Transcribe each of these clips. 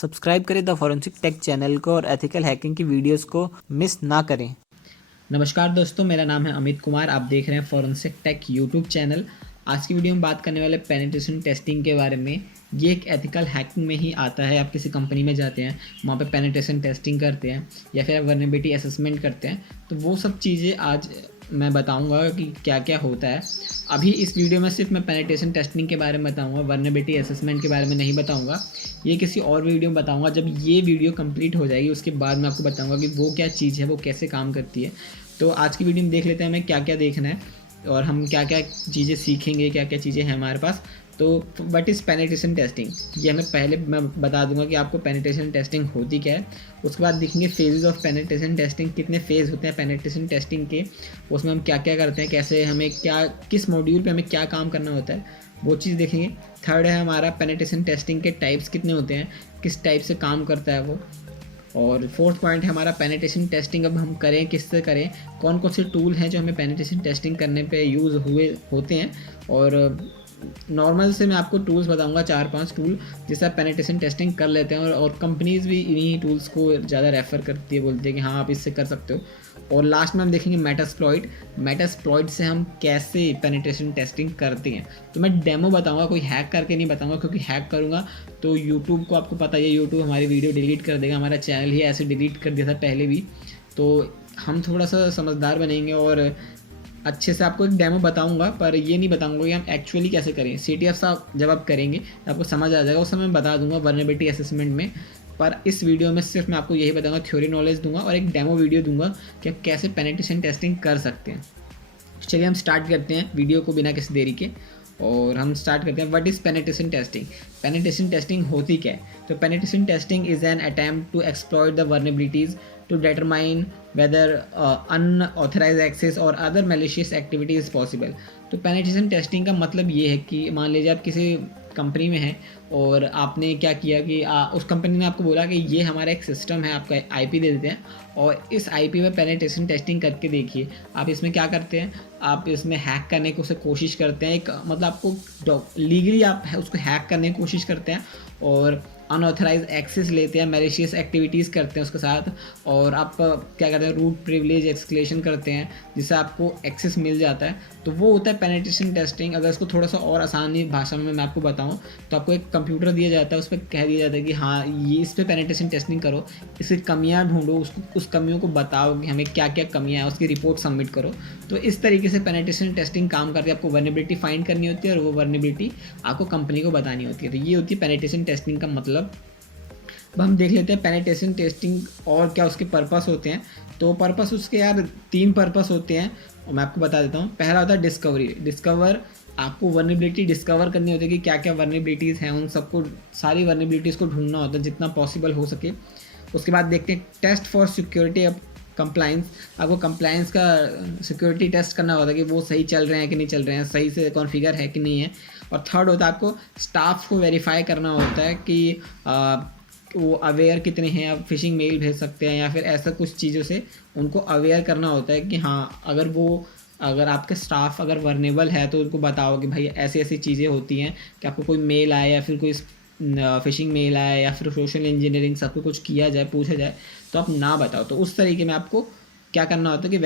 Subscribe करें the forensic take channel को और एथिकल हैकिंग की वीडियोस को मिस ना करें। नमस्कार दोस्तों, मेरा नाम है अमित कुमार। आप देख रहे हैं फॉरेंसिक टेक यूट्यूब चैनल। आज की वीडियो में बात करने वाले पेनिट्रेशन टेस्टिंग के बारे में। ये एक एथिकल हैकिंग में ही आता है। आप किसी कंपनी में जाते हैं, वहाँ पे पेनिट्रेशन टेस्टिंग करते हैं या फिर वल्नरेबिलिटी असेसमेंट करते हैं, तो वो सब चीज़ें आज मैं बताऊंगा कि क्या क्या होता है। अभी इस वीडियो में सिर्फ मैं पेनिट्रेशन टेस्टिंग के बारे में बताऊंगा, वल्नरेबिलिटी असेसमेंट के बारे में नहीं बताऊंगा। ये किसी और वीडियो में बताऊंगा। जब ये वीडियो कंप्लीट हो जाएगी उसके बाद मैं आपको बताऊंगा कि वो क्या चीज़ है, वो कैसे काम करती है। तो आज की वीडियो में देख लेते हैं हमें क्या क्या देखना है और हम क्या क्या चीज़ें सीखेंगे, क्या क्या चीज़ें हैं हमारे पास। तो व्हाट इज़ पेनिट्रेशन टेस्टिंग, ये हमें पहले मैं बता दूंगा कि आपको पेनिट्रेशन टेस्टिंग होती क्या है। उसके बाद देखेंगे फेजेस ऑफ पेनिट्रेशन टेस्टिंग, कितने फेज़ होते हैं पेनिट्रेशन टेस्टिंग के, उसमें हम क्या क्या करते हैं, कैसे हमें क्या किस मॉड्यूल पे हमें क्या काम करना होता है, वो चीज़ देखेंगे। थर्ड है हमारा पेनिट्रेशन टेस्टिंग के टाइप्स कितने होते हैं, किस टाइप से काम करता है वो। और फोर्थ पॉइंट है हमारा पेनिट्रेशन टेस्टिंग अब हम करें किससे करें, कौन कौन से टूल हैं जो हमें पेनिट्रेशन टेस्टिंग करने पे यूज़ होते हैं। और नॉर्मल से मैं आपको टूल्स बताऊंगा, 4-5 टूल जिससे आप पेनिट्रेशन टेस्टिंग कर लेते हैं। और कंपनीज़ भी इन्हीं टूल्स को ज़्यादा रेफ़र करती है, बोलती है कि हाँ आप इससे कर सकते हो। और लास्ट में हम देखेंगे मेटास्प्लॉइट से हम कैसे पेनिट्रेशन टेस्टिंग करते हैं। तो मैं डेमो बताऊंगा, कोई हैक करके नहीं बताऊंगा, क्योंकि हैक करूंगा तो यूट्यूब को आपको पता ही है, यूट्यूब हमारी वीडियो डिलीट कर देगा। हमारा चैनल ही ऐसे डिलीट कर दिया था पहले भी। तो हम थोड़ा सा समझदार बनेंगे और अच्छे से आपको एक डेमो बताऊंगा, पर ये नहीं बताऊंगा कि हम एक्चुअली कैसे करें। CTF साहब जब आप करेंगे तो आपको समझ आ जाएगा, उस समय मैं बता दूंगा वल्नरेबिलिटी असेसमेंट में। पर इस वीडियो में सिर्फ मैं आपको यही बताऊंगा, थ्योरी नॉलेज दूंगा और एक डेमो वीडियो दूंगा कि आप कैसे पेनिट्रेशन टेस्टिंग कर सकते हैं। चलिए हम स्टार्ट करते हैं वीडियो को बिना किसी देरी के। और हम स्टार्ट करते हैं what is penetration testing. Penetration testing होती क्या है? तो penetration testing is an attempt to exploit the vulnerabilities to determine whether unauthorized access or other malicious activity is possible। तो पेनिट्रेशन टेस्टिंग का मतलब ये है कि मान लीजिए आप किसी कंपनी में हैं और आपने क्या किया कि उस कंपनी ने आपको बोला कि ये हमारा एक सिस्टम है, आपका IP दे देते हैं और इस IP पे पेनिट्रेशन टेस्टिंग करके देखिए। आप इसमें क्या करते हैं, आप इसमें हैक करने की कोशिश करते हैं, एक मतलब आपको लीगली आप उसको हैक करने की कोशिश करते हैं और अनऑथराइज एक्सेस लेते हैं, मैलिशियस एक्टिविटीज़ करते हैं उसके साथ। और आप क्या करते हैं, रूट प्रिविलेज एक्सक्लेशन करते हैं जिससे आपको एक्सेस मिल जाता है। तो वो होता है पेनिट्रेशन टेस्टिंग। अगर इसको थोड़ा सा और आसानी भाषा में मैं आपको बताऊं तो आपको एक कंप्यूटर दिया जाता है, उस पर कह दिया जाता है कि हाँ ये इस पर पेनिट्रेशन टेस्टिंग करो, इसकी कमियाँ ढूंढो, उसको उस कमियों को बताओ कि हमें क्या क्या कमियाँ हैं, उसकी रिपोर्ट सबमिट करो। तो इस तरीके से पेनिट्रेशन टेस्टिंग काम करती है। आपको वल्नरेबिलिटी फाइंड करनी होती है और वो वल्नरेबिलिटी आपको कंपनी को बतानी होती है। तो ये होती है पेनिट्रेशन टेस्टिंग का मतलब। अब हम देख लेते हैं पेनिट्रेशन टेस्टिंग और क्या उसके पर्पस होते हैं। तो पर्पस उसके यार 3 पर्पस होते हैं और मैं आपको बता देता हूँ। पहला होता है डिस्कवर। आपको वल्नरेबिलिटी डिस्कवर करनी होती है कि क्या क्या वल्नरेबिलिटीज़ हैं, उन सबको सारी वल्नरेबिलिटीज़ को ढूंढना होता है जितना पॉसिबल हो सके। उसके बाद देखते हैं test for security of compliance. आपको कंप्लाइंस का सिक्योरिटी टेस्ट करना होता है कि वो सही चल रहे हैं कि नहीं चल रहे हैं, सही से कॉन्फ़िगर है कि नहीं है। और थर्ड होता है आपको स्टाफ को वेरीफाई करना होता है कि वो अवेयर कितने हैं, आप फिशिंग मेल भेज सकते हैं या फिर ऐसा कुछ चीज़ों से उनको अवेयर करना होता है कि हाँ अगर आपके स्टाफ अगर वर्नेबल है तो उनको बताओ कि भाई ऐसी ऐसी चीज़ें होती हैं कि आपको कोई मेल आए या फिर कोई फिशिंग मेल आए या फिर सोशल इंजीनियरिंग से आपको कुछ किया जाए, पूछा जाए तो आप ना बताओ। तो उस तरीके में आपको क्या करना होता है कि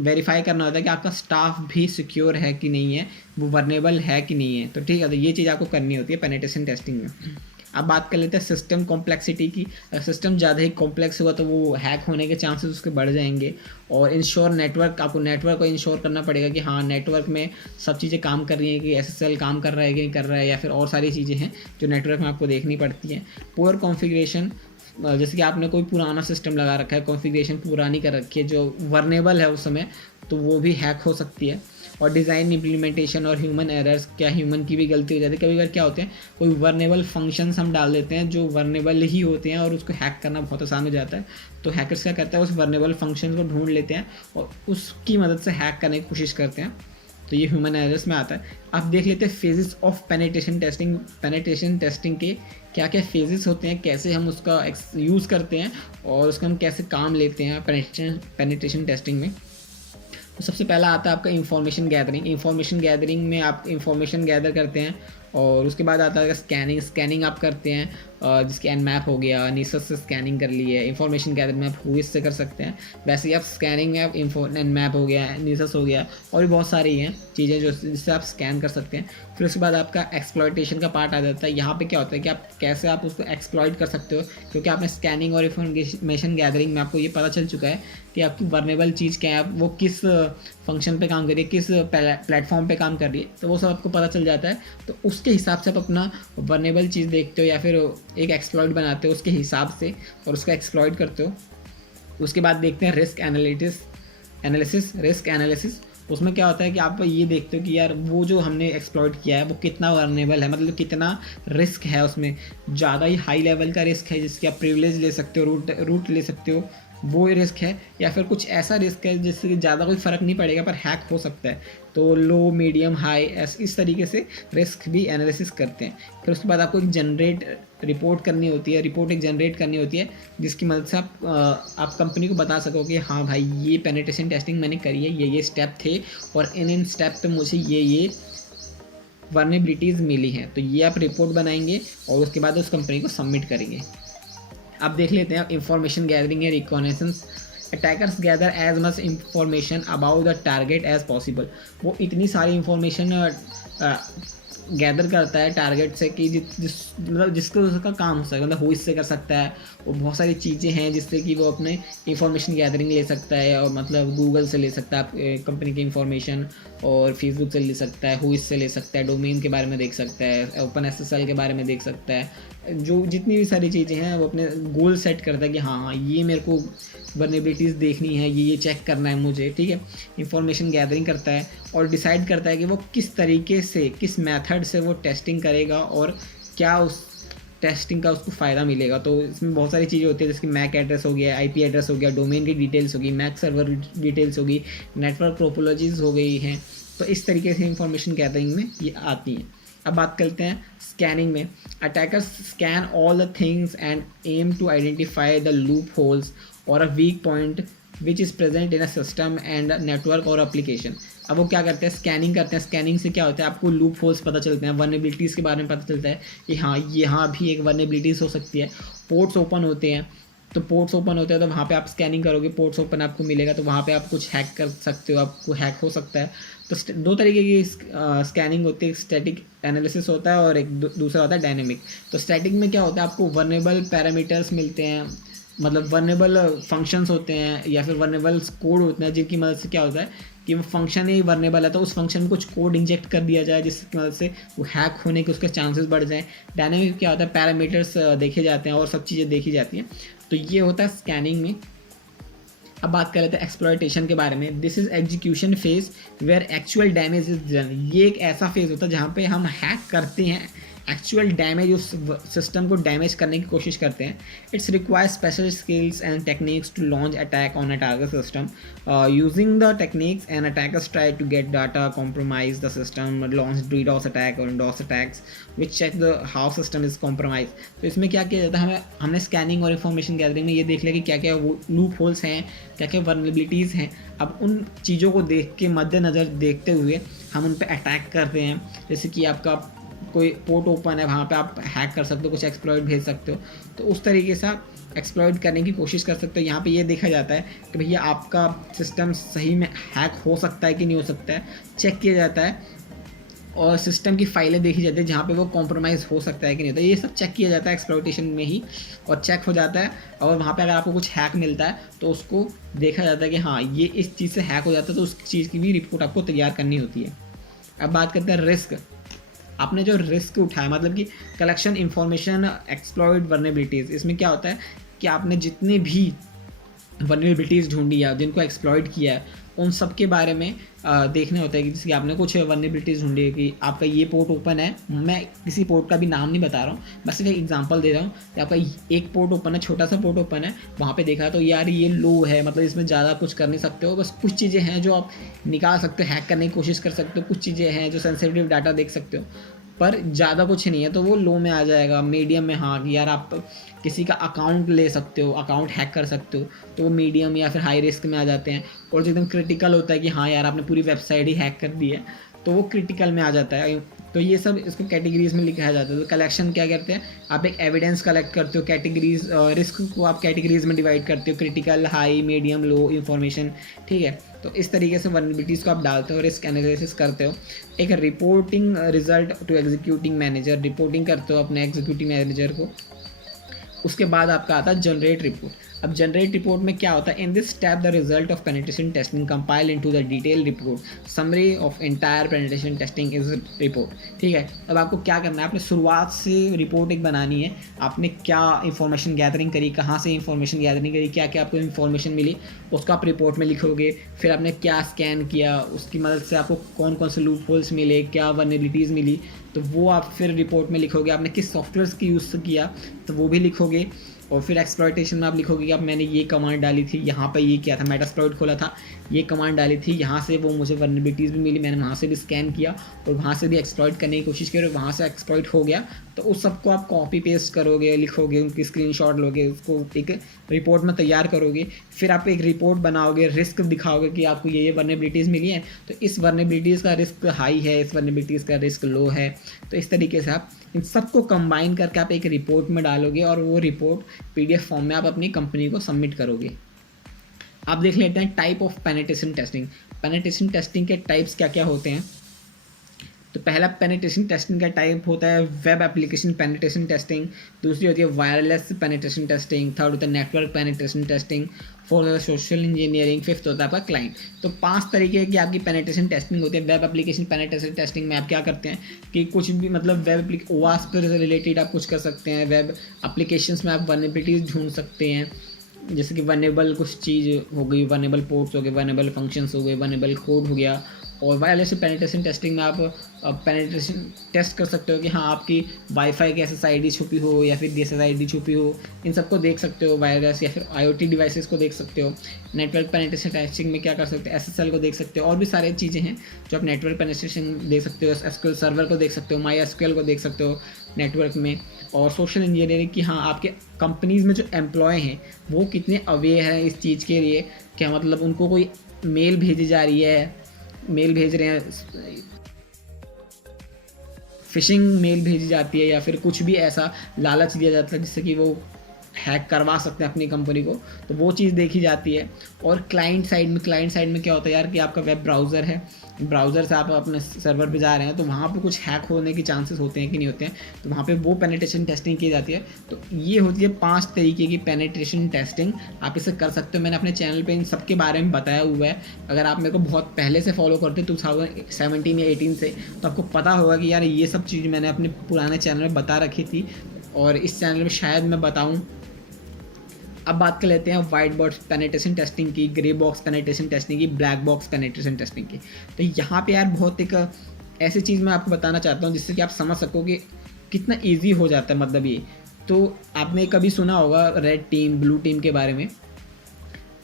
वेरीफाई करना होता है कि आपका स्टाफ भी सिक्योर है कि नहीं है, वो वर्नेबल है कि नहीं है। तो ठीक है, तो ये चीज़ आपको करनी होती है पेनिट्रेशन टेस्टिंग में। अब बात कर लेते हैं सिस्टम कॉम्प्लेक्सिटी की। अगर सिस्टम ज़्यादा ही कॉम्प्लेक्स हुआ तो वो हैक होने के चांसेस उसके बढ़ जाएंगे। और इंश्योर नेटवर्क, आपको नेटवर्क को इंश्योर करना पड़ेगा कि हाँ नेटवर्क में सब चीज़ें काम कर रही हैं, कि SSL काम कर रहा है कि नहीं कर रहा है, या फिर और सारी चीज़ें हैं जो नेटवर्क में आपको देखनी पड़ती हैं। पुअर कॉन्फ़िगरेशन, जैसे कि आपने कोई पुराना सिस्टम लगा रखा है, कॉन्फ़िगरेशन पुरानी कर रखी है जो वर्नेबल है उस समय, तो वो भी हैक हो सकती है। और डिज़ाइन इम्प्लीमेंटेशन और ह्यूमन एरर्स, क्या ह्यूमन की भी गलती हो जाती है। कभी कभी क्या होते हैं, कोई वर्नेबल फंक्शंस हम डाल देते हैं जो वर्नेबल ही होते हैं और उसको हैक करना बहुत आसान हो जाता है। तो हैकर्स क्या करते हैं, उस वर्नेबल फंक्शन को ढूंढ लेते हैं और उसकी मदद से हैक करने की कोशिश करते हैं। तो ये ह्यूमन एरर्स में आता है। अब देख लेते हैं phases of penetration testing. Penetration testing के क्या क्या फेजेस होते हैं, कैसे हम उसका यूज़ करते हैं और उसका हम कैसे काम लेते हैं पेनिट्रेशन टेस्टिंग में। तो सबसे पहला आता है आपका इंफॉर्मेशन गैदरिंग में आप इंफॉर्मेशन गैदर करते हैं। और उसके बाद आता है स्कैनिंग आप करते हैं जिसके एन मैप हो गया, नीसस से स्कैनिंग कर ली है, इंफॉर्मेशन गैदरिंग में आप हुइस से कर सकते हैं। वैसे ही आप स्कैनिंग में आप एन मैप हो गया, नीसस हो गया, और भी बहुत सारी हैं चीज़ें जो जिससे आप स्कैन कर सकते हैं। फिर उसके बाद आपका एक्सप्लॉयटेशन का पार्ट आ जाता है। यहाँ पे क्या होता है कि आप कैसे आप उसको एक्सप्लॉयट कर सकते हो, क्योंकि आपने स्कैनिंग और इंफॉर्मेशन गैदरिंग में आपको ये पता चल चुका है कि आपकी वर्नेबल चीज़ क्या है, वो किस फंक्शन पे काम कर रही है, किस प्लेटफॉर्म पे काम कर रही है, तो वो सब आपको पता चल जाता है। तो उसके हिसाब से आप अपना वर्नेबल चीज़ देखते हो या फिर एक एक्सप्लॉइट बनाते हो उसके हिसाब से और उसको एक्सप्लॉइट करते हो। उसके बाद देखते हैं रिस्क एनालिसिस। उसमें क्या होता है कि आप ये देखते हो कि यार वो जो हमने एक्सप्लॉइट किया है वो कितना वर्नेबल है, मतलब कितना रिस्क है उसमें। ज़्यादा ही हाई लेवल का रिस्क है जिसके आप प्रिविलेज ले सकते हो, रूट ले सकते हो, वो रिस्क है, या फिर कुछ ऐसा रिस्क है जिससे ज़्यादा कोई फ़र्क नहीं पड़ेगा पर हैक हो सकता है। तो लो, मीडियम, हाई, इस तरीके से रिस्क भी एनालिसिस करते हैं। फिर उसके बाद आपको एक रिपोर्ट एक जनरेट करनी होती है जिसकी मदद से आप कंपनी को बता सको कि हाँ भाई ये पेनिट्रेशन टेस्टिंग मैंने करी है, ये स्टेप थे और इन स्टेप पे मुझे ये वर्नेबिलिटीज़ मिली हैं। तो ये आप रिपोर्ट बनाएंगे और उसके बाद उस कंपनी को सबमिट करेंगे। अब देख लेते हैं इंफॉर्मेशन गैदरिंग या reconnaissance. Attackers gather as much information about the target as possible. वो इतनी सारी इंफॉर्मेशन गैदर करता है टारगेट से कि मतलब जिसको उसका काम हो सके, मतलब हो इससे कर सकता है। वो बहुत सारी चीज़ें हैं जिससे कि वो अपने इंफॉर्मेशन गैदरिंग ले सकता है, और मतलब गूगल से ले सकता है कंपनी की इंफॉर्मेशन, और फेसबुक से ले सकता है, हुइस से ले सकता है, डोमेन के बारे में देख सकता है, ओपन एसएसएल के बारे में देख सकता है। जो जितनी भी सारी चीज़ें हैं वो अपने गोल सेट करता है कि हाँ ये मेरे को वर्नेबिलिटीज़ देखनी है, ये चेक करना है मुझे, ठीक है। इंफॉर्मेशन गैदरिंग करता है और डिसाइड करता है कि वो किस तरीके से, किस मेथड से वो टेस्टिंग करेगा और क्या उस टेस्टिंग का उसको फ़ायदा मिलेगा। तो इसमें बहुत सारी चीज़ें होती है, जैसे कि मैक एड्रेस हो गया, आईपी एड्रेस हो गया, डोमेन की डिटेल्स होगी, मैक सर्वर डिटेल्स होगी, नेटवर्क टोपोलॉजीज हो गई हैं। तो इस तरीके से इंफॉर्मेशन गैदरिंग में ये आती हैं। अब बात करते हैं स्कैनिंग में। Attackers scan all the things and aim to identify the loopholes or a weak point which is present in a system and network or application. अब वो क्या करते हैं, स्कैनिंग करते हैं। स्कैनिंग से क्या होता है, आपको लूप होल्स पता चलते हैं, वर्नेबिलिटीज़ के बारे में पता चलता है कि हाँ यहाँ भी एक वर्नेबिलिटीज़ हो सकती है। पोर्ट्स ओपन होते हैं, तो पोर्ट्स ओपन होते हैं तो वहाँ पे आप स्कैनिंग करोगे, पोर्ट्स ओपन आपको मिलेगा, तो वहाँ पे आप कुछ हैक कर सकते हो, आपको हैक हो सकता है। तो दो तरीके की स्कैनिंग होती है, स्टैटिक एनालिसिस होता है और एक दूसरा होता है डायनेमिक। तो स्टैटिक में क्या होता है, आपको वर्नेबल पैरामीटर्स मिलते हैं, मतलब वर्नेबल फंक्शंस होते हैं या फिर वर्नेबल कोड होते हैं, जिनकी मदद से क्या होता है कि वो फंक्शन ही वर्नेबल है, तो उस फंक्शन में कुछ कोड इंजेक्ट कर दिया जाए जिसकी मदद से वो हैक होने के उसके चांसेस बढ़ जाएं। डायनेमिक क्या होता है, पैरामीटर्स देखे जाते हैं और सब चीज़ें देखी जाती हैं। तो ये होता है स्कैनिंग में। अब बात कर लेते हैं एक्सप्लॉयटेशन के बारे में। This is execution phase where actual damage is done. ये एक ऐसा फेज होता है जहाँ पे हम हैक करते हैं, एक्चुअल डैमेज, उस सिस्टम को डैमेज करने की कोशिश करते हैं। It's require special skills and techniques to launch attack on a target system. Using the techniques and attackers try to get data, compromise the system, launch DDoS attack और DOS attacks which check the how system is compromise. तो इसमें क्या किया जाता है, हमने scanning और information gathering में ये देख लिया कि क्या क्या लूप होल्स हैं, क्या क्या वर्नेबिलिटीज़ हैं। अब उन चीज़ों को देख के मद्देनज़र देखते हुए हम उन पर अटैक करते हैं। जैसे कि आपका कोई पोर्ट ओपन है, वहाँ पे आप हैक कर सकते हो, कुछ एक्सप्लॉइट भेज सकते हो, तो उस तरीके से आप एक्सप्लॉइट करने की कोशिश कर सकते हो। यहाँ पे ये देखा जाता है कि भैया आपका सिस्टम सही में हैक हो सकता है कि नहीं हो सकता है, चेक किया जाता है, और सिस्टम की फाइलें देखी जाती है जहाँ पे वो कॉम्प्रोमाइज़ हो सकता है कि नहीं। तो ये सब चेक किया जाता है एक्सप्लॉइटेशन में ही, और चेक हो जाता है, और वहाँ पे अगर आपको कुछ हैक मिलता है तो उसको देखा जाता है कि हाँ ये इस चीज़ से हैक हो जाता है, तो उस चीज़ की भी रिपोर्ट आपको तैयार करनी होती है। अब बात करते हैं रिस्क। आपने जो रिस्क उठाया, मतलब कि कलेक्शन, इंफॉर्मेशन, एक्सप्लॉइट, वर्नेबिलिटीज़, इसमें क्या होता है कि आपने जितने भी वर्नेबिलिटीज़ ढूंढी है, जिनको एक्सप्लॉइट किया है, उन सब के बारे में देखने होता है कि जैसे कि आपने कुछ वर्नेबिलिटीज़ ढूंढी है कि आपका ये पोर्ट ओपन है, मैं किसी पोर्ट का भी नाम नहीं बता रहा हूँ, बस सिर्फ एक एग्जांपल दे रहा हूँ कि आपका एक पोर्ट ओपन है, छोटा सा पोर्ट ओपन है, वहाँ पे देखा तो यार ये लो है, मतलब इसमें ज़्यादा कुछ कर नहीं सकते हो, बस कुछ चीज़ें हैं जो आप निकाल सकते हो, हैक करने की कोशिश कर सकते हो, कुछ चीज़ें हैं जो सेंसिटिव डाटा देख सकते हो, पर ज़्यादा कुछ नहीं है, तो वो लो में आ जाएगा। मीडियम में हाँ कि यार आप किसी का अकाउंट ले सकते हो, अकाउंट हैक कर सकते हो, तो वो मीडियम या फिर हाई रिस्क में आ जाते हैं। और जो एकदम क्रिटिकल होता है कि हाँ यार आपने पूरी वेबसाइट ही हैक कर दी है, तो वो क्रिटिकल में आ जाता है। तो ये सब इसको कैटेगरीज में लिखा जाता है। तो कलेक्शन क्या करते हैं, आप एक एविडेंस कलेक्ट करते हो, कैटेगरीज रिस्क को आप कैटेगरीज में डिवाइड करते हो, क्रिटिकल, हाई, मीडियम, लो इंफॉर्मेशन, ठीक है। तो इस तरीके से वल्नरेबिलिटीज़ को आप डालते हो, रिस्क एनालिसिस करते हो, एक reporting result to executing manager, reporting करते हो अपने एग्जीक्यूटिव मैनेजर को। उसके बाद आपका आता है जनरेट रिपोर्ट। अब जनरेट रिपोर्ट में क्या होता है, in this step the result of penetration testing compile into the detail report summary of entire penetration testing is report, ठीक है। अब आपको क्या करना है, आपने शुरुआत से रिपोर्ट एक बनानी है, आपने क्या इंफॉर्मेशन गैदरिंग करी, कहाँ से इंफॉर्मेशन गैदरिंग करी, क्या क्या आपको इंफॉर्मेशन मिली, उसको आप रिपोर्ट में लिखोगे। फिर आपने क्या स्कैन किया, उसकी मदद से आपको कौन कौन से लूप होल्स मिले, क्या वल्नरेबिलिटीज़ मिली, तो वो आप फिर रिपोर्ट में लिखोगे। आपने किस सॉफ्टवेयर की यूज़ किया तो वो भी लिखोगे। और फिर एक्सप्लॉइटेशन में आप लिखोगे कि अब मैंने ये कमांड डाली थी, यहाँ पे ये किया था, मेटास्प्लॉइट खोला था, ये कमांड डाली थी, यहाँ से वो मुझे वल्नरेबिलिटीज़ भी मिली, मैंने वहाँ से भी स्कैन किया और वहाँ से भी एक्सप्लॉइट करने की कोशिश की और वहाँ से एक्सप्लॉइट हो गया। तो उस सबको आप कॉपी पेस्ट करोगे, लिखोगे, उनकी स्क्रीनशॉट लोगे, उसको एक रिपोर्ट में तैयार करोगे। फिर आप एक रिपोर्ट बनाओगे, रिस्क दिखाओगे कि आपको ये वल्नरेबिलिटीज़ मिली हैं, तो इस वल्नरेबिलिटीज़ का रिस्क हाई है, इस वल्नरेबिलिटीज़ का रिस्क लो है। तो इस तरीके से आप इन सबको कंबाइन करके आप एक रिपोर्ट में डालोगे और वो रिपोर्ट पीडीएफ फॉर्म में आप अपनी कंपनी को सबमिट करोगे। आप देख लेते हैं type of penetration testing. Penetration testing के टाइप्स क्या क्या होते हैं। तो पहला पेनिट्रेशन टेस्टिंग का टाइप होता है वेब एप्लीकेशन पेनिट्रेशन टेस्टिंग, दूसरी होती है वायरलेस पेनिट्रेशन टेस्टिंग, थर्ड होता है नेटवर्क पेनिट्रेशन टेस्टिंग, फोर्थ होता है सोशल इंजीनियरिंग, फिफ्थ होता है आपका क्लाइंट। तो 5 तरीके की आपकी पेनिट्रेशन टेस्टिंग होती है। वेब एप्लीकेशन पेनिट्रेशन टेस्टिंग में आप क्या करते हैं कि कुछ भी मतलब वेब ओवास पर रिलेटेड आप कुछ कर सकते हैं। वेब एप्लीकेशंस में आप वल्नरेबिलिटीज़ ढूंढ सकते हैं, जैसे कि वनेबल कुछ चीज़ हो गई, वनेबल पोर्ट्स हो गए, वनेबल फंक्शंस हो गए, वनेबल कोड हो गया। और वायरलेस पेनिट्रेशन टेस्टिंग में आप पेनिट्रेशन टेस्ट कर सकते हो कि हाँ आपकी वाईफाई की SSID छुपी हो या फिर DSSID छुपी हो, इन सबको देख सकते हो वायरस, या फिर IoT डिवाइसेस को देख सकते हो। नेटवर्क पेनिट्रेशन टेस्टिंग में क्या कर सकते हो, SSL को देख सकते हो, और भी सारी चीज़ें हैं जो आप नेटवर्क पेनिट्रेशन देख सकते हो। SQL सर्वर को देख सकते हो, MySQL को देख सकते हो नेटवर्क में। और सोशल इंजीनियरिंग की हाँ आपके कंपनीज़ में जो एम्प्लॉय हैं वो कितने अवेयर हैं इस चीज़ के लिए, क्या मतलब उनको कोई मेल भेजी जा रही है, मेल भेज रहे हैं, फिशिंग मेल भेजी जाती है या फिर कुछ भी ऐसा लालच दिया जाता है जिससे कि वो हैक करवा सकते हैं अपनी कंपनी को, तो वो चीज़ देखी जाती है। और क्लाइंट साइड में क्या होता है यार कि आपका वेब ब्राउज़र है, ब्राउज़र से आप अपने सर्वर पे जा रहे हैं तो वहाँ पे कुछ हैक होने के चांसेस होते हैं कि नहीं होते हैं, तो वहाँ पे वो पेनिट्रेशन टेस्टिंग की जाती है। तो ये होती है 5 तरीके की पेनिट्रेशन टेस्टिंग, आप इसे कर सकते हो। मैंने अपने चैनल पे इन सब के बारे में बताया हुआ है। अगर आप मेरे को बहुत पहले से फॉलो करते हो 2017 या 18 से, तो आपको पता होगा कि यार ये सब चीज़ मैंने अपने पुराने चैनल में बता रखी थी और इस चैनल में शायद मैं बताऊँ। अब बात कर लेते हैं वाइट बॉक्स पेनिट्रेशन टेस्टिंग की, ग्रे बॉक्स पेनिट्रेशन टेस्टिंग की, ब्लैक बॉक्स पेनिट्रेशन टेस्टिंग की। तो यहाँ पे यार बहुत एक ऐसी चीज़ मैं आपको बताना चाहता हूँ जिससे कि आप समझ सको कि कितना इजी हो जाता है। मतलब ये तो आपने कभी सुना होगा रेड टीम ब्लू टीम के बारे में।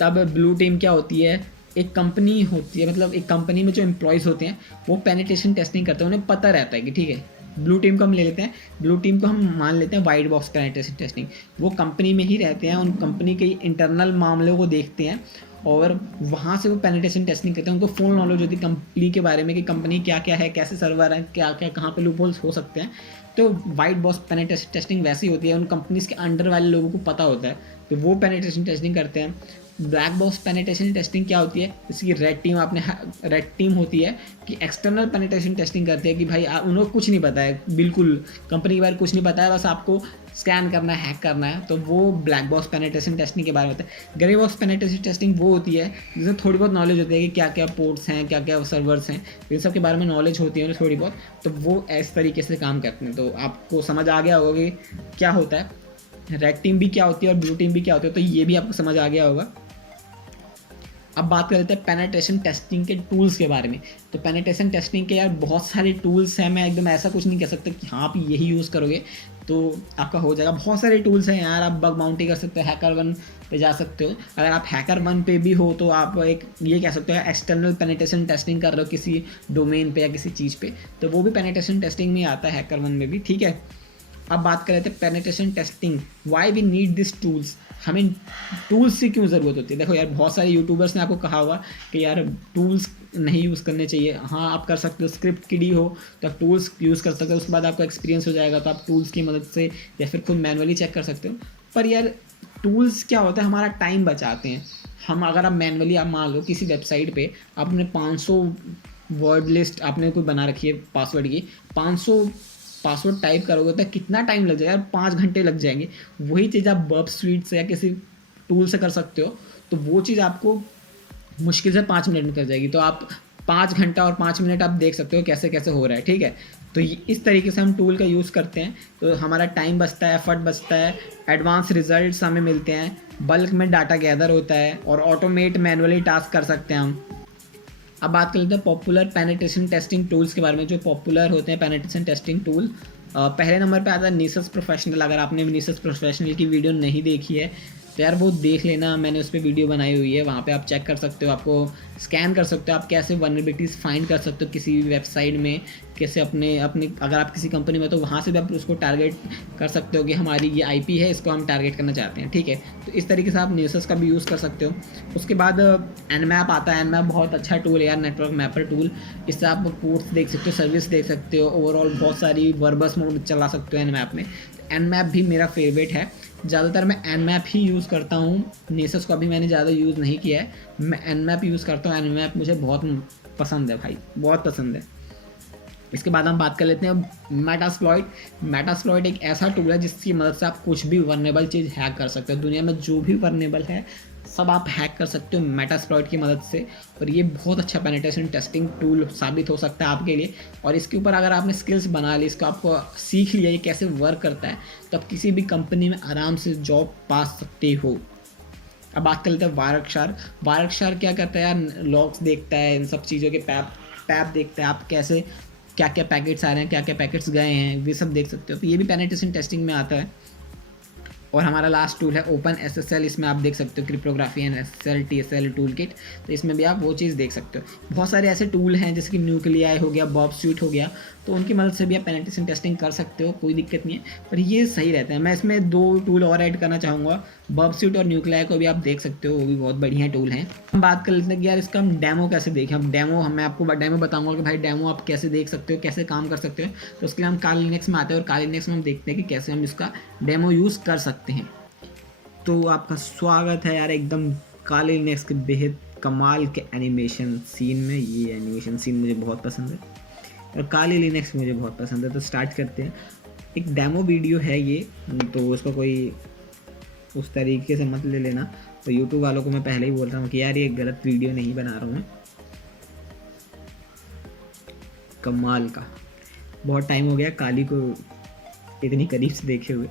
तब ब्लू टीम क्या होती है, एक कंपनी होती है, मतलब एक कंपनी में जो एम्प्लॉयज़ होते हैं वो पेनिट्रेशन टेस्टिंग करते हैं, उन्हें पता रहता है कि ठीक है ब्लू टीम को हम ले लेते हैं, ब्लू टीम को हम मान लेते हैं वाइट बॉक्स पेनिट्रेशन टेस्टिंग। वो कंपनी में ही रहते हैं, उन कंपनी के इंटरनल मामलों को देखते हैं और वहाँ से वो पेनिट्रेशन टेस्टिंग करते हैं। उनको फुल नॉलेज होती है कंपनी के बारे में कि कंपनी क्या क्या है, कैसे सर्वर है, क्या क्या कहाँ पे लूप होल्स हो सकते हैं। तो वाइट बॉक्स पेनिट्रेशन टेस्टिंग वैसी होती है, उन कंपनीज़ के अंडर वाले लोगों को पता होता है तो वो पेनिट्रेशन टेस्टिंग करते हैं। ब्लैक बॉक्स पेनिट्रेशन टेस्टिंग क्या होती है, इसकी रेड टीम होती है कि एक्सटर्नल पेनिट्रेशन टेस्टिंग करती है कि भाई उन्हें कुछ नहीं पता है, बिल्कुल कंपनी के बारे में कुछ नहीं पता है, बस आपको स्कैन करना है, हैक करना है, तो वो ब्लैक बॉक्स पेनिट्रेशन टेस्टिंग के बारे में होता है। ग्रे बॉक्स पेनिट्रेशन टेस्टिंग वो होती है जिसमें थोड़ी बहुत नॉलेज होती है कि क्या क्या पोर्ट्स हैं, क्या क्या सर्वर्स हैं, इन सब के बारे में नॉलेज होती है थोड़ी बहुत, तो वो इस तरीके से काम करते हैं। तो आपको समझ आ गया होगा कि क्या होता है, रेड टीम भी क्या होती है और ब्लू टीम भी क्या होती है, तो ये भी आपको समझ आ गया होगा। अब बात कर लेते हैं पेनिट्रेशन टेस्टिंग के टूल्स के बारे में। तो पेनिट्रेशन टेस्टिंग के यार बहुत सारे टूल्स हैं, मैं एकदम ऐसा कुछ नहीं कह सकता कि हाँ आप यही यूज़ करोगे तो आपका हो जाएगा। बहुत सारे टूल्स हैं यार, आप बग बाउंटी कर सकते हो, HackerOne पे जा सकते हो। अगर आप HackerOne पे भी हो तो आप एक ये कह सकते हो एक्सटर्नल पेनिट्रेशन टेस्टिंग कर रहे हो किसी डोमेन पे या किसी चीज़ पे, तो वो भी पेनिट्रेशन टेस्टिंग में आता है, HackerOne में भी, ठीक है। अब बात कर रहे थे penetration testing, why we need this tools, हमें टूल्स की क्यों ज़रूरत होती है। देखो यार बहुत सारे यूट्यूबर्स ने आपको कहा होगा कि यार टूल्स नहीं यूज़ करने चाहिए। हाँ, आप कर सकते हो, स्क्रिप्ट किडी हो तो आप टूल्स यूज़ कर सकते हो, उसके बाद आपको एक्सपीरियंस हो जाएगा तो आप टूल्स की मदद से या फिर खुद मैनुअली चेक कर सकते हो। पर यार टूल्स क्या होता है, हमारा टाइम बचाते हैं। हम अगर आप मैनुअली, आप मान लो किसी वेबसाइट पे आपने 500 वर्ड लिस्ट आपने कोई बना रखी है पासवर्ड की, 500 पासवर्ड टाइप करोगे तो कितना टाइम लग जाएगा यार, 5 घंटे लग जाएंगे। वही चीज़ आप बर्ब स्वीट से या किसी टूल से कर सकते हो, तो वो चीज़ आपको मुश्किल से 5 मिनट में कर जाएगी। तो आप 5 घंटा और 5 मिनट आप देख सकते हो कैसे कैसे हो रहा है, ठीक है। तो इस तरीके से हम टूल का यूज़ करते हैं, तो हमारा टाइम बचता है, एफर्ट बचता है, एडवांस रिजल्ट्स हमें मिलते हैं, बल्क में डाटा गैदर होता है और ऑटोमेट मैनुअली टास्क कर सकते हैं हम। अब बात कर लेते हैं पॉपुलर पेनिट्रेशन टेस्टिंग टूल्स के बारे में। जो पॉपुलर होते हैं पेनिट्रेशन टेस्टिंग टूल, पहले नंबर पे आता है निसस प्रोफेशनल। अगर आपने निसस प्रोफेशनल की वीडियो नहीं देखी है तो यार वो देख लेना, मैंने उस पर वीडियो बनाई हुई है, वहाँ पे आप चेक कर सकते हो, आपको स्कैन कर सकते हो आप कैसे वल्नरेबिलिटीज़ फाइंड कर सकते हो किसी भी वेबसाइट में, कैसे अपने अगर आप किसी कंपनी में तो वहाँ से भी आप उसको टारगेट कर सकते हो कि हमारी ये आईपी है, इसको हम टारगेट करना चाहते हैं, ठीक है। तो इस तरीके से आप निसस का भी यूज़ कर सकते हो। उसके बाद एनमैप आता है। एनमैप बहुत अच्छा टूल है यार, नेटवर्क मैपर टूल। इससे आप कोर्स देख सकते हो, सर्विस देख सकते हो, ओवरऑल बहुत सारी वर्बस मोड चला सकते हो एनमैप में। एनमैप भी मेरा फेवरेट है, ज़्यादातर मैं एनमैप ही यूज़ करता हूँ। नेसस को अभी मैंने ज़्यादा यूज़ नहीं किया है, मैं एनमैप यूज़ करता हूँ। एनमैप मुझे बहुत पसंद है भाई, बहुत पसंद है। इसके बाद हम बात कर लेते हैं मेटास्प्लॉइट। मेटास्प्लॉइट एक ऐसा टूल है जिसकी मदद से आप कुछ भी वर्नेबल चीज़ हैक कर सकते हो। दुनिया में जो भी वर्नेबल है सब आप हैक कर सकते हो मेटास्प्लॉइट की मदद से, और ये बहुत अच्छा पेनिट्रेशन टेस्टिंग टूल साबित हो सकता है आपके लिए। और इसके ऊपर अगर आपने स्किल्स बना ली, इसको आपको सीख लिया ये कैसे वर्क करता है, तो आप किसी भी कंपनी में आराम से जॉब पा सकते हो। अब बात कर लेते हैं वायरशार। वायरशार क्या करता है यार, लॉग्स देखता है, इन सब चीज़ों के पैप देखता है, आप कैसे क्या क्या पैकेट्स आ रहे हैं, क्या क्या पैकेट्स गए हैं, ये सब देख सकते हो। तो ये भी पेनिट्रेशन टेस्टिंग में आता है। और हमारा लास्ट टूल है ओपन एसएसएल। इसमें आप देख सकते हो cryptography and SSL TSL tool kit, तो इसमें भी आप वो चीज़ देख सकते हो। बहुत सारे ऐसे टूल हैं जैसे कि न्यूक्लियाई हो गया, बॉब स्वीट हो गया, तो उनकी मदद से भी आप पेनिट्रेशन टेस्टिंग कर सकते हो, कोई दिक्कत नहीं है। पर ये सही रहता है। मैं इसमें 2 टूल और ऐड करना चाहूँगा, बॉब स्वीट और न्यूक्लियाई को भी आप देख सकते हो, वो भी बहुत बढ़िया टूल हैं। हम बात कर लेते हैं कि यार इसका हम डेमो कैसे देखें। हम मैं आपको डेमो बताऊंगा कि भाई डेमो आप कैसे देख सकते हो, कैसे काम कर सकते हो। तो उसके लिए हम काली लिनक्स में आते हैं और काली लिनक्स में हम देखते हैं कि कैसे हम इसका डेमो यूज़ कर सकते हैं। तो आपका स्वागत है यार एकदम काली लिनक्स के बेहद कमाल के एनिमेशन सीन में। ये एनिमेशन सीन मुझे बहुत पसंद है और काली लिनक्स मुझे बहुत पसंद है। तो स्टार्ट करते हैं। एक डेमो वीडियो है ये, तो उसको कोई उस तरीके से मत ले लेना। तो यूट्यूब वालों को मैं पहले ही बोल रहा हूँ कि यार ये गलत वीडियो नहीं बना रहा हूँ मैं। कमाल का, बहुत टाइम हो गया काली को इतनी करीब से देखे हुए,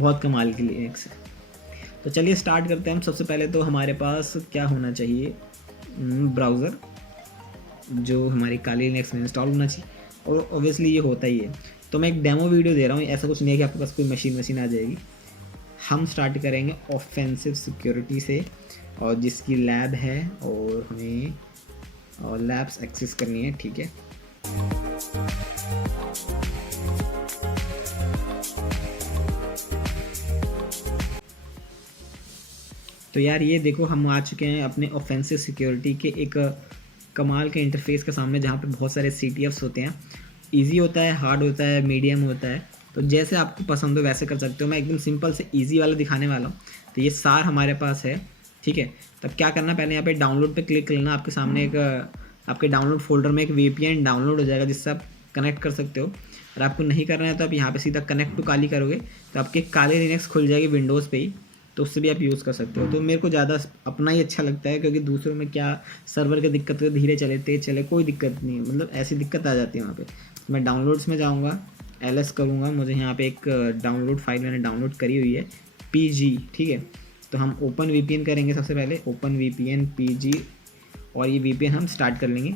बहुत कमाल की लिनक्स है। तो चलिए स्टार्ट करते हैं हम। सबसे पहले तो हमारे पास क्या होना चाहिए, ब्राउज़र जो हमारी काली लिनक्स में इंस्टॉल होना चाहिए, और ऑब्वियसली ये होता ही है। तो मैं एक डेमो वीडियो दे रहा हूँ, ऐसा कुछ नहीं है कि आपके पास कोई मशीन आ जाएगी। हम स्टार्ट करेंगे ऑफेंसिव सिक्योरिटी से, और जिसकी लैब है और हमें और लैब्स एक्सेस करनी है, ठीक है। तो यार ये देखो हम आ चुके हैं अपने ऑफेंसिव सिक्योरिटी के एक कमाल के इंटरफेस के सामने, जहाँ पे बहुत सारे CTFs होते हैं। इजी होता है, हार्ड होता है, मीडियम होता है, तो जैसे आपको पसंद हो वैसे कर सकते हो। मैं एकदम सिंपल से इजी वाला दिखाने वाला हूँ। तो ये सार हमारे पास है, ठीक है। तब क्या करना, पहले यहाँ पे डाउनलोड पे क्लिक करना। आपके सामने एक आपके डाउनलोड फोल्डर में एक VPN डाउनलोड हो जाएगा जिससे आप कनेक्ट कर सकते हो। और आपको नहीं करना है तो आप यहाँ पे सीधा कनेक्ट टू काली करोगे तो आपके काली लिनक्स खुल जाएगी विंडोज़ पे ही, तो उससे भी आप यूज़ कर सकते हो। तो मेरे को ज़्यादा अपना ही अच्छा लगता है, क्योंकि दूसरों में क्या सर्वर की दिक्कत है, धीरे चले तेज चले कोई दिक्कत नहीं, मतलब ऐसी दिक्कत आ जाती है वहाँ पे। तो मैं डाउनलोड्स में जाऊँगा, LS करूँगा, मुझे यहाँ पे एक डाउनलोड फाइल मैंने डाउनलोड करी हुई है PG, ठीक है। तो हम ओपन VPN करेंगे सबसे पहले, ओपन VPN PG, और ये VPN हम स्टार्ट कर लेंगे।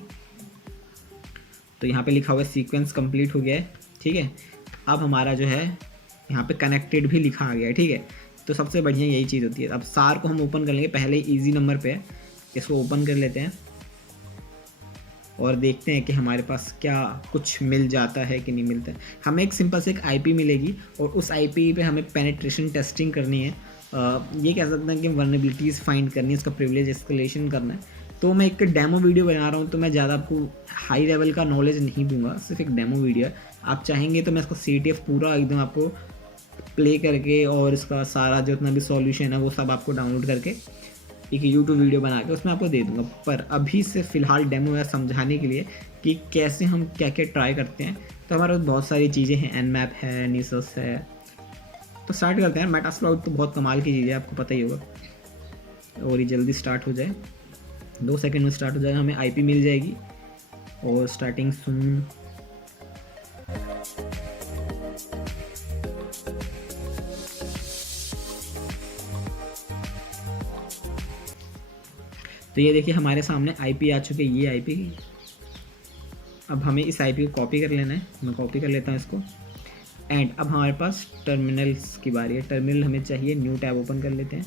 तो यहाँ पे लिखा हुआ है सीक्वेंस कंप्लीट हो गया है, ठीक है। अब हमारा जो है यहाँ पे कनेक्टेड भी लिखा आ गया है, ठीक है। तो सबसे बढ़िया यही चीज़ होती है। अब सार को हम ओपन कर लेंगे, पहले इजी नंबर पे है, इसको ओपन कर लेते हैं और देखते हैं कि हमारे पास क्या कुछ मिल जाता है कि नहीं मिलता है। हमें एक सिंपल से एक IP मिलेगी और उस IP पे हमें पेनिट्रेशन टेस्टिंग करनी है। ये कह सकते हैं कि वल्नरेबिलिटीज़ फाइंड करनी है, उसका प्रिविलेज एस्केलेशन करना है। तो मैं एक डेमो वीडियो बना रहा हूँ, तो मैं ज़्यादा आपको हाई लेवल का नॉलेज नहीं दूंगा, सिर्फ एक डेमो वीडियो है। आप चाहेंगे तो मैं इसको CTF पूरा एकदम आपको प्ले करके और इसका सारा जितना भी सॉल्यूशन है वो सब आपको डाउनलोड करके एक यूट्यूब वीडियो बना के उसमें आपको दे दूंगा। पर अभी से फ़िलहाल डेमो है समझाने के लिए कि कैसे हम क्या क्या ट्राई करते हैं। तो हमारे पास बहुत सारी चीज़ें हैं, Nmap है, Nisus है। तो स्टार्ट करते हैं। मेटास्प्लॉइट तो बहुत कमाल की चीज़ है, आपको पता ही होगा। और ये जल्दी स्टार्ट हो जाए, 2 सेकंड में स्टार्ट हो जाएगा, हमें IP मिल जाएगी और स्टार्टिंग सुन। तो ये देखिए हमारे सामने IP आ चुके हैं, ये IP। अब हमें इस IP को कॉपी कर लेना है, मैं कॉपी कर लेता हूँ इसको। एंड अब हमारे पास टर्मिनल्स की बारी है। टर्मिनल हमें चाहिए, न्यू टैब ओपन कर लेते हैं।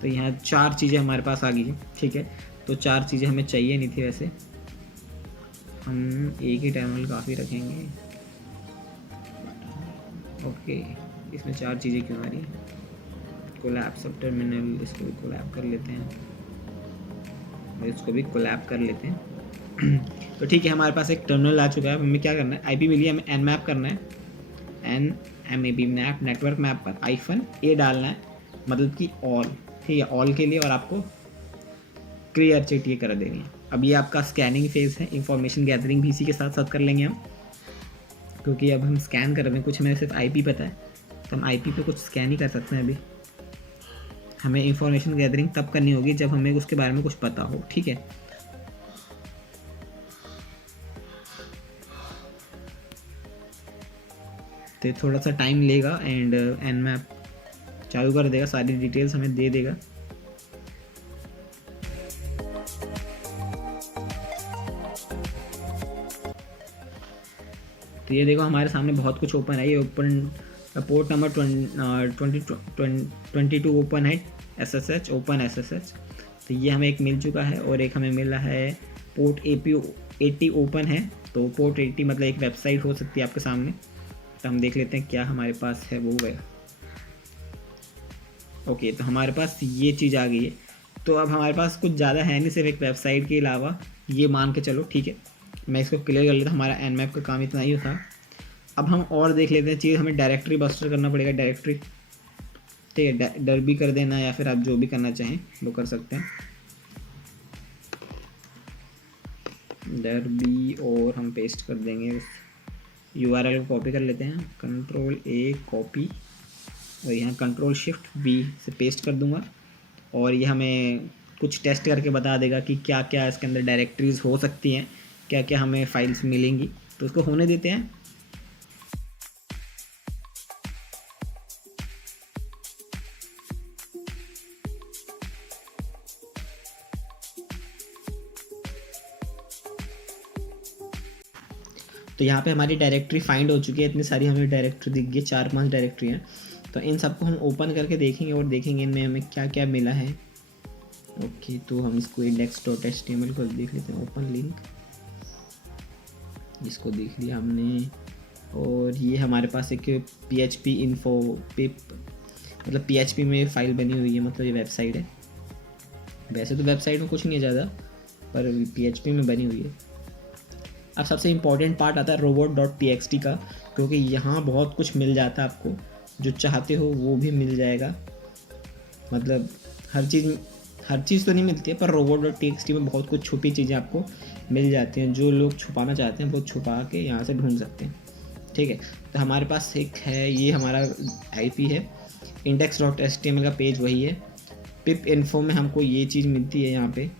तो यहाँ 4 चीज़ें हमारे पास आ गई हैं, ठीक है। तो 4 चीज़ें हमें चाहिए नहीं थी वैसे, हम एक ही टर्मिनल काफ़ी रखेंगे। ओके, इसमें 4 चीज़ें क्यों आ रही हैं? कोलैब सब टर्मिनल, इसको भी कोलैब कर लेते हैं और इसको भी कोलैब कर लेते हैं। तो ठीक है, हमारे पास एक टर्मिनल आ चुका है। अब हमें क्या करना है, IP मिली है, हमें Nmap करना है। NMAP मैप, नेटवर्क मैप पर -A डालना है, मतलब कि ऑल, ठीक है, ऑल के लिए। और आपको क्लियर चिट ये कर देनी है। अब ये आपका स्कैनिंग फेज है, इंफॉर्मेशन गैदरिंग भी इसी के साथ साथ कर लेंगे हम, क्योंकि अब हम स्कैन कर रहे हैं कुछ, हमें सिर्फ IP पता है तो हम IP पे कुछ स्कैन ही कर सकते हैं। अभी हमें इंफॉर्मेशन गैदरिंग तब करनी होगी जब हमें उसके बारे में कुछ पता हो, ठीक है। तो थोड़ा सा टाइम लेगा एंड Nmap चालू कर देगा, सारी डिटेल्स हमें दे देगा। तो ये देखो हमारे सामने बहुत कुछ ओपन है। ये ओपन पोर्ट नंबर 22 ओपन है, SSH ओपन SSH। तो ये हमें एक मिल चुका है और एक हमें मिला है पोर्ट 80 ओपन है। तो पोर्ट 80 मतलब एक वेबसाइट हो सकती है आपके सामने। तो हम देख लेते हैं क्या हमारे पास है वो है। ओके, तो हमारे पास ये चीज़ आ गई है। तो अब हमारे पास कुछ ज़्यादा है नहीं, सिर्फ एक वेबसाइट के अलावा, ये मान के चलो, ठीक है। मैं इसको क्लियर कर लेता हूँ, हमारा Nmap का काम इतना ही था। अब हम और देख लेते हैं चीज़, हमें डायरेक्टरी बस्टर करना पड़ेगा, डायरेक्टरी, ठीक है। डर भी कर देना या फिर आप जो भी करना चाहें वो कर सकते हैं, डर भी। और हम पेस्ट कर देंगे उस URL को, कॉपी कर लेते हैं, Ctrl+A कॉपी, और यहाँ Ctrl+Shift+V से पेस्ट कर दूंगा। और ये हमें कुछ टेस्ट करके बता देगा कि क्या क्या इसके अंदर डायरेक्टरीज हो सकती हैं, क्या क्या हमें फाइल्स मिलेंगी। तो उसको होने देते हैं। तो यहाँ पे हमारी डायरेक्टरी फाइंड हो चुकी है, इतनी सारी हमें डायरेक्टरी दिख गई, 4-5 डायरेक्टरी हैं। तो इन सबको हम ओपन करके देखेंगे और देखेंगे इनमें हमें क्या क्या मिला है। ओके, तो हम इसको index.html को देख लेते हैं, ओपन लिंक, इसको देख लिया हमने। और ये हमारे पास एक PHP info पिप, मतलब PHP में फ़ाइल बनी हुई है, मतलब ये वेबसाइट है। वैसे तो वेबसाइट में कुछ नहीं है ज़्यादा, पर PHP में बनी हुई है। अब सबसे इम्पॉर्टेंट पार्ट आता है robot.txt का, क्योंकि यहाँ बहुत कुछ मिल जाता है आपको, जो चाहते हो वो भी मिल जाएगा। मतलब हर चीज़ तो नहीं मिलती है, पर robot.txt में बहुत कुछ छुपी चीज़ें आपको मिल जाती हैं। जो लोग छुपाना चाहते हैं वो छुपा के यहाँ से ढूंढ सकते हैं, ठीक है। तो हमारे पास एक है, ये हमारा IP है, index.html का पेज वही है। पिप इन्फो में हमको ये चीज़ मिलती है यहाँ पे।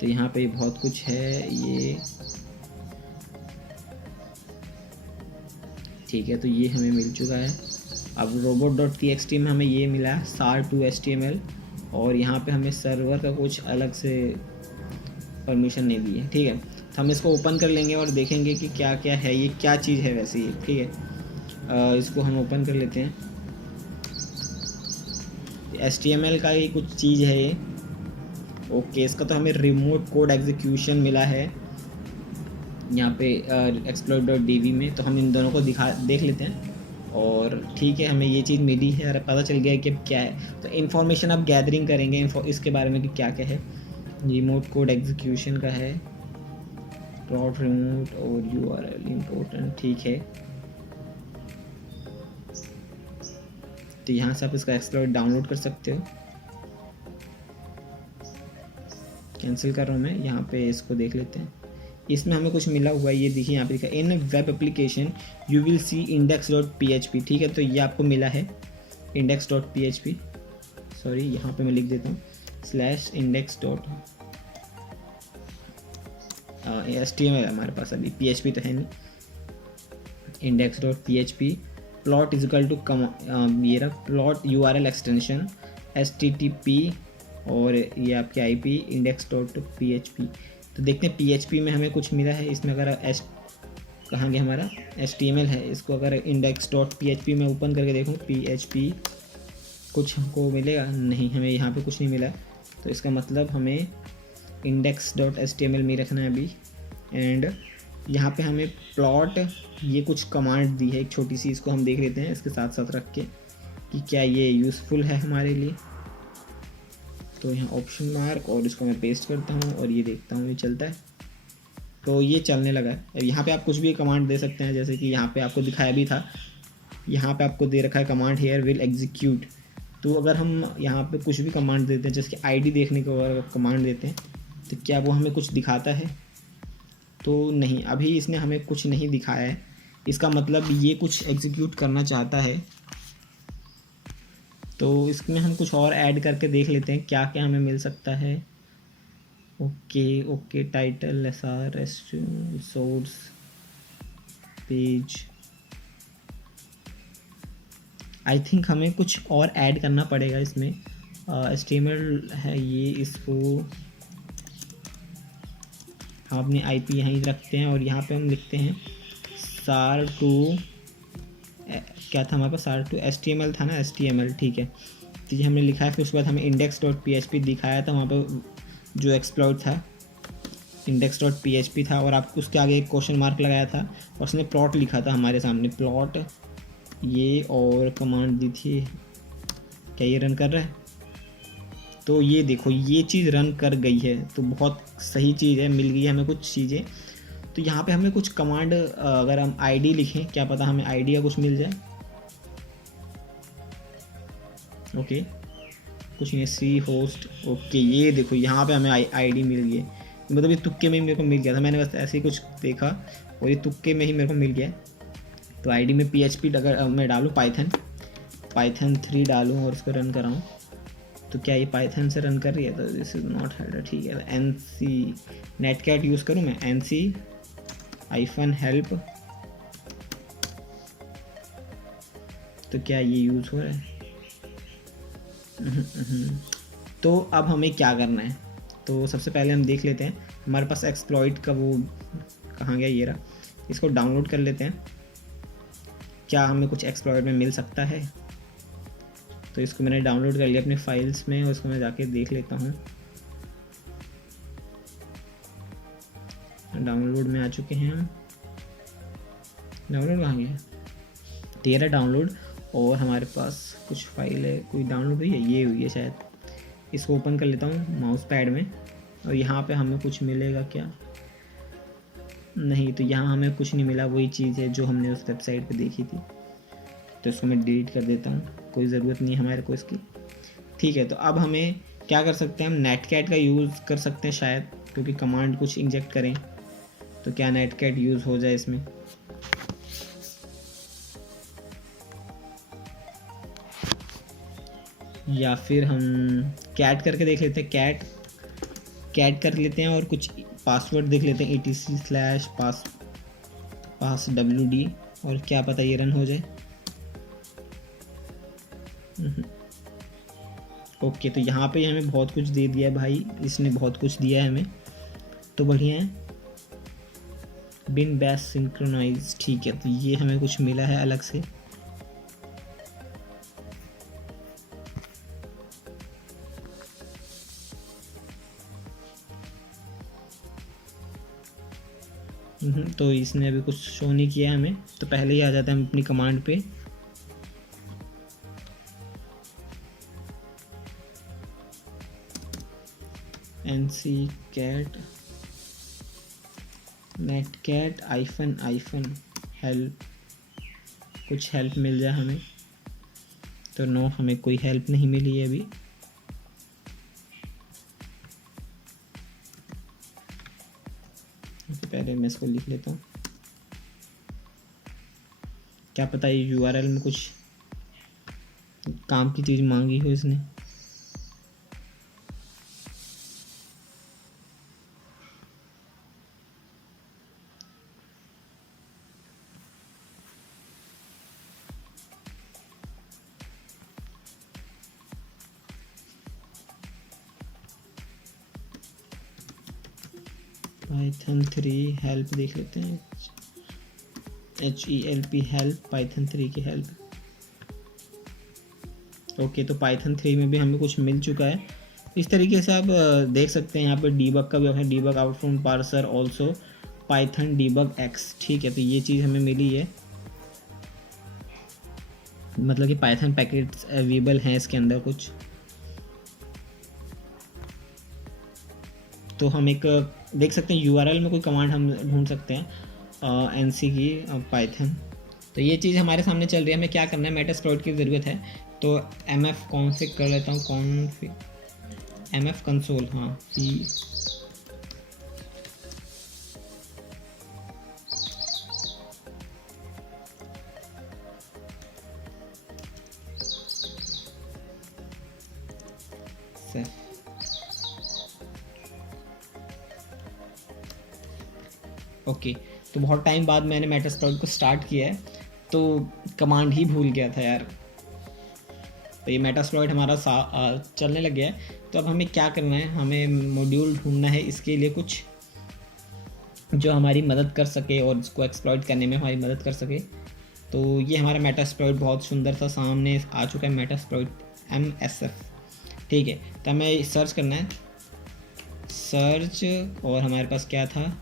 तो यहाँ पे बहुत कुछ है ये, ठीक है। तो ये हमें मिल चुका है। अब robot.txt में हमें ये मिला है sar2html, और यहाँ पे हमें सर्वर का कुछ अलग से परमिशन नहीं दी है, ठीक है। तो हम इसको ओपन कर लेंगे और देखेंगे कि क्या क्या है, ये क्या चीज़ है वैसे ये, ठीक है। इसको हम ओपन कर लेते हैं। HTML का ही कुछ चीज़ है ये। ओके, इसका तो हमें रिमोट कोड एग्जीक्यूशन मिला है यहाँ पे exploit.db में। तो हम इन दोनों को देख लेते हैं। और ठीक है, हमें ये चीज़ मिली है और पता चल गया है कि अब क्या है। तो इन्फॉर्मेशन आप गैदरिंग करेंगे इसके बारे में कि क्या क्या है। रिमोट कोड एग्जीक्यूशन का है, प्लॉट रिमोट और URL इम्पोर्टेंट, ठीक है। तो यहाँ से आप इसका एक्सप्लॉइट डाउनलोड कर सकते हो। कैंसिल कर रहा हूँ मैं, यहाँ पे इसको देख लेते हैं। इसमें हमें कुछ मिला हुआ है, ये देखिए यहाँ पे लिखा in web application you will see index.php, ठीक है। तो ये आपको मिला है index.php, सॉरी यहाँ पे मैं लिख देता हूँ /index.html हमारे पास, अभी PHP तो है नहीं। index.php plot is equal to ये रहा प्लॉट URL एक्सटेंशन HTTP और ये आपकी IP index.php। तो देखते हैं PHP में हमें कुछ मिला है। इसमें अगर कहाँ गया हमारा HTML है, इसको अगर index.php में ओपन करके देखूँ PHP, कुछ हमको मिलेगा नहीं, हमें यहाँ पे कुछ नहीं मिला। तो इसका मतलब हमें index.html में रखना है अभी। एंड यहाँ पे हमें प्लॉट ये कुछ कमांड दी है एक छोटी सी, इसको हम देख लेते हैं इसके साथ साथ रख के कि क्या ये यूज़फुल है हमारे लिए। तो यहाँ ऑप्शन मार्क और इसको मैं पेस्ट करता हूँ और ये देखता हूँ ये चलता है। तो ये चलने लगा है। यहाँ पे आप कुछ भी कमांड दे सकते हैं, जैसे कि यहाँ पे आपको दिखाया भी था, यहाँ पे आपको दे रखा है कमांड हेयर विल एग्जीक्यूट। तो अगर हम यहाँ पे कुछ भी कमांड देते हैं, जैसे कि ID देखने को अगर कमांड देते हैं तो क्या वो हमें कुछ दिखाता है? तो नहीं, अभी इसने हमें कुछ नहीं दिखाया है। इसका मतलब ये कुछ एग्जीक्यूट करना चाहता है। तो इसमें हम कुछ और ऐड करके देख लेते हैं क्या क्या हमें मिल सकता है। Okay title SR source page, I think हमें कुछ और ऐड करना पड़ेगा इसमें। HTML है ये, इसको हम अपनी IP यहीं रखते हैं और यहाँ पे हम लिखते हैं SAR2 क्या था हमारे पास, SAR2 HTML था ना, HTML, ठीक है। तो ये हमने लिखा है। फिर उसके बाद हमें index.php दिखाया था, वहाँ पे जो एक्सप्लॉइट था index.php था और आपको उसके आगे एक क्वेश्चन मार्क लगाया था और उसने प्लॉट लिखा था हमारे सामने, प्लॉट ये, और कमांड दी थी। क्या ये रन कर रहा है? तो ये देखो ये चीज़ रन कर गई है, तो बहुत सही चीज़ है, मिल गई है हमें कुछ चीज़ें। तो यहाँ पे हमें कुछ कमांड अगर हम ID लिखें, क्या पता हमें ID का कुछ मिल जाए। ओके कुछ नहीं, सी होस्ट, ओके ये देखो यहाँ पे हमें ID मिल गई है। मतलब ये तुक्के में ही मेरे को मिल गया था, मैंने बस ऐसे ही कुछ देखा और ये तुक्के में ही मेरे को मिल गया। तो ID में PHP अगर मैं डालूँ पाइथन 3 डालूँ और उसको रन कराऊँ, तो क्या ये पाइथन से रन कर रही है? तो दिस इज़ नॉट हेडर, ठीक है। NC नेटकैट यूज़ करूँ मैं, NC-help, तो क्या ये यूज़ हो रहा है? तो अब हमें क्या करना है? तो सबसे पहले हम देख लेते हैं हमारे पास एक्सप्लॉइट का वो कहाँ गया, ये रहा। इसको डाउनलोड कर लेते हैं, क्या हमें कुछ एक्सप्लॉइट में मिल सकता है। तो इसको मैंने डाउनलोड कर लिया अपने फाइल्स में और इसको मैं जाके देख लेता हूँ। डाउनलोड में आ चुके हैं हम। डाउनलोड कहाँ गया? 13 डाउनलोड और हमारे पास कुछ फाइल है, कोई डाउनलोड हुई है, ये हुई है शायद। इसको ओपन कर लेता हूँ माउस पैड में और यहाँ पे हमें कुछ मिलेगा क्या? नहीं, तो यहाँ हमें कुछ नहीं मिला, वही चीज़ है जो हमने उस वेबसाइट पे देखी थी। तो इसको मैं डिलीट कर देता हूँ, कोई ज़रूरत नहीं है हमारे को इसकी, ठीक है। तो अब हमें क्या कर सकते हैं, हम नेटकैट का यूज़ कर सकते हैं शायद, क्योंकि कमांड कुछ इंजेक्ट करें तो क्या नेटकैट यूज़ हो जाए इसमें। या फिर हम कैट करके देख लेते हैं, कैट कर लेते हैं और कुछ पासवर्ड देख लेते हैं, etc/passwd, और क्या पता ये रन हो जाए। ओके तो यहाँ पे हमें बहुत कुछ दे दिया है भाई, इसने बहुत कुछ दिया है हमें, तो बढ़िया है। बिन बैश सिंक्रोनाइज, ठीक है। तो ये हमें कुछ मिला है अलग से। तो इसने अभी कुछ शो नहीं किया हमें, तो पहले ही आ जाता है हम अपनी कमांड पे NC कैट नेटकैट आइफन हेल्प, कुछ हेल्प मिल जाए हमें। तो नो, हमें कोई हेल्प नहीं मिली है अभी। पहले मैं इसको लिख लेता हूँ, क्या पता ये URL में कुछ काम की चीज़ मांगी हो इसने। पाइथन 3 हेल्प देख लेते हैं, HELP हेल्प, पाइथन 3 की हेल्प। ओके, तो पाइथन 3 में भी हमें कुछ मिल चुका है। इस तरीके से आप देख सकते हैं यहाँ पे डीबग का भी option, debug output parser also Python debug x. ठीक है, तो ये चीज़ हमें मिली है, मतलब कि पाइथन पैकेट्स अवेलेबल हैं इसके अंदर कुछ। तो हम एक देख सकते हैं URL में कोई कमांड हम ढूंढ सकते हैं NC की पाइथन। तो ये चीज़ हमारे सामने चल रही है, हमें क्या करना है, मेटास्प्लॉइट की ज़रूरत है। तो MF कॉन्फ़िग कर लेता हूँ, MF कंसोल, हाँ C ओके। तो बहुत टाइम बाद मैंने मेटास्प्लॉइट को स्टार्ट किया है, तो कमांड ही भूल गया था यार। तो ये मेटास्प्लॉइट हमारा चलने लग गया है। तो अब हमें क्या करना है, हमें मॉड्यूल ढूंढना है इसके लिए कुछ जो हमारी मदद कर सके और इसको एक्सप्लॉइट करने में हमारी मदद कर सके। तो ये हमारा मेटास्प्लॉइट बहुत सुंदर सा सामने आ चुका है, मेटास्प्लॉइट MSF। ठीक है, तो हमें सर्च करना है, सर्च, और हमारे पास क्या था,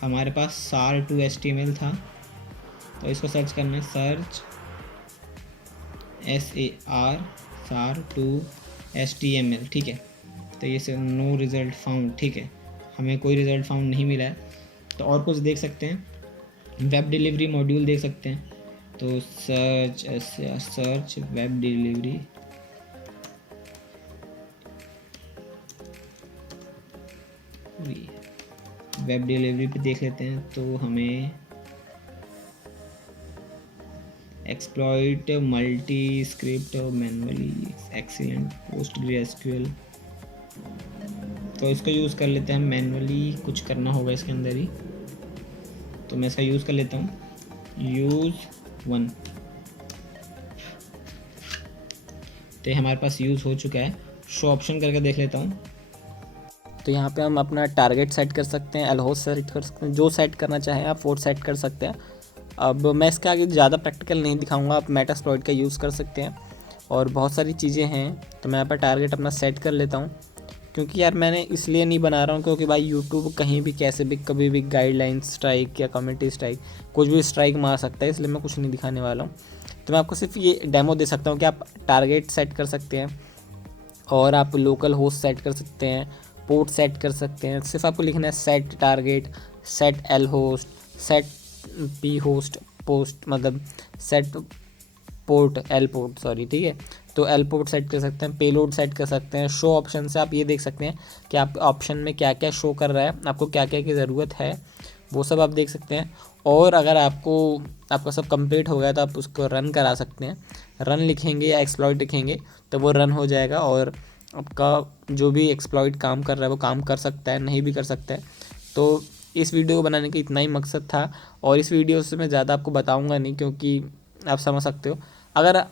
हमारे पास SAR2 HTML था, तो इसको सर्च करना है, सर्च SAR2 HTML। ठीक है, तो ये से नो रिज़ल्ट फाउंड। ठीक है, हमें कोई रिज़ल्ट फाउंड नहीं मिला है। तो और कुछ देख सकते हैं, वेब डिलीवरी मॉड्यूल देख सकते हैं। तो search web delivery, web delivery पे देख लेते हैं। तो हमें exploit multi script manually excellent PostgreSQL, तो इसको यूज़ कर लेते हैं। मैनुअली कुछ करना होगा इसके अंदर ही, तो मैं इसका यूज़ कर लेता हूँ, use 1। तो हमारे पास यूज़ हो चुका है, शो ऑप्शन करके देख लेता हूँ। तो यहाँ पे हम अपना टारगेट सेट कर सकते हैं, एलहोस्ट सेट कर सकते हैं, जो सेट करना चाहें आप वो सेट कर सकते हैं। अब मैं इसके आगे ज़्यादा प्रैक्टिकल नहीं दिखाऊंगा, आप मेटास्प्लॉइट का यूज़ कर सकते हैं और बहुत सारी चीज़ें हैं। तो मैं यहाँ पर टारगेट अपना सेट कर लेता हूँ, क्योंकि यार मैंने इसलिए नहीं बना रहा हूँ क्योंकि भाई यूट्यूब कहीं भी कैसे भी कभी भी गाइडलाइन स्ट्राइक या कम्युनिटी स्ट्राइक कुछ भी स्ट्राइक मार सकता है, इसलिए मैं कुछ नहीं दिखाने वाला हूँ। तो मैं आपको सिर्फ ये डेमो दे सकता हूँ कि आप टारगेट सेट कर सकते हैं और आप लोकल होस्ट सेट कर सकते हैं, पोर्ट सेट कर सकते हैं। सिर्फ आपको लिखना है set target, set L host, set P host post, मतलब set port L port, sorry, ठीक है। तो एल पोर्ट सेट कर सकते हैं, पेलोड सेट कर सकते हैं। शो ऑप्शन से आप ये देख सकते हैं कि आप ऑप्शन में क्या क्या शो कर रहा है, आपको क्या क्या की ज़रूरत है, वो सब आप देख सकते हैं। और अगर आपका सब कंप्लीट हो गया तो आप उसको रन करा सकते हैं। रन लिखेंगे या एक्सप्लॉइट लिखेंगे तो वो रन हो जाएगा और आपका जो भी एक्सप्लॉइट काम कर रहा है वो काम कर सकता है, नहीं भी कर सकता है। तो इस वीडियो को बनाने का इतना ही मकसद था और इस वीडियो से मैं ज़्यादा आपको बताऊंगा नहीं, क्योंकि आप समझ सकते हो अगर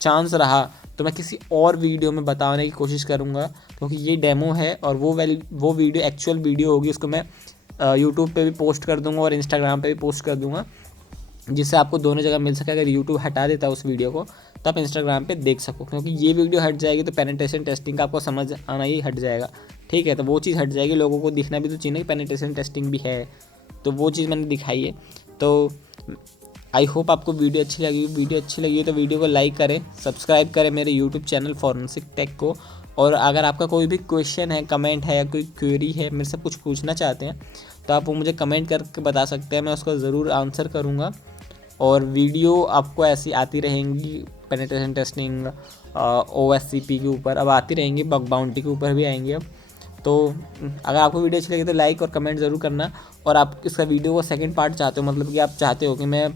चांस रहा तो मैं किसी और वीडियो में बताने की कोशिश करूंगा, क्योंकि ये डेमो है और वो वीडियो एक्चुअल वीडियो होगी, उसको मैं यूट्यूब पे भी पोस्ट कर दूंगा और इंस्टाग्राम पे भी पोस्ट कर दूंगा, जिससे आपको दोनों जगह मिल सके। अगर यूट्यूब हटा देता है उस वीडियो को तो आप इंस्टाग्राम पे देख सको, क्योंकि ये वीडियो हट जाएगी तो पेनिट्रेशन टेस्टिंग का आपको समझ आना ही हट जाएगा। ठीक है, तो वो चीज़ हट जाएगी, लोगों को दिखना भी तो चाहिए कि पेनिट्रेशन टेस्टिंग भी है, तो वो चीज़ मैंने दिखाई है। तो आई होप आपको वीडियो अच्छी लगी हो तो वीडियो को लाइक करें, सब्सक्राइब करें मेरे यूट्यूब चैनल फॉरेंसिक टेक को, और अगर आपका कोई भी क्वेश्चन है, कमेंट है या कोई क्वेरी है, मेरे से कुछ पूछना चाहते हैं तो आप वो मुझे कमेंट करके बता सकते हैं, मैं उसका ज़रूर आंसर करूँगा। और वीडियो आपको ऐसी आती रहेंगी पेनिट्रेशन टेस्टिंग OSCP के ऊपर, अब आती रहेंगी, बग बाउंटी के ऊपर भी आएंगे अब। तो अगर आपको वीडियो अच्छी लगी तो लाइक और कमेंट ज़रूर करना। और आप इसका वीडियो का सेकंड पार्ट चाहते हो, मतलब कि आप चाहते हो कि मैं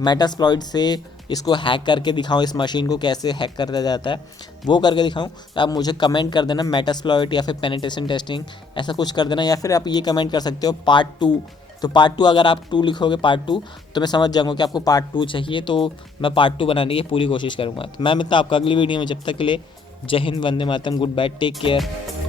मेटास्प्लॉइट से इसको हैक करके दिखाऊं, इस मशीन को कैसे हैक किया जाता है वो करके दिखाऊं, तो आप मुझे कमेंट कर देना मेटास्प्लॉइट या फिर पेनिट्रेशन टेस्टिंग, ऐसा कुछ कर देना। या फिर आप ये कमेंट कर सकते हो पार्ट 2। तो पार्ट 2 अगर आप 2 लिखोगे पार्ट 2 तो मैं समझ जाऊँगा कि आपको पार्ट 2 चाहिए, तो मैं पार्ट 2 बनाने की पूरी कोशिश करूँगा। तो मैं मिलता हूं आपका अगली वीडियो में, जब तक के लिए जय Hind, Vande Mataram, good bye, take care.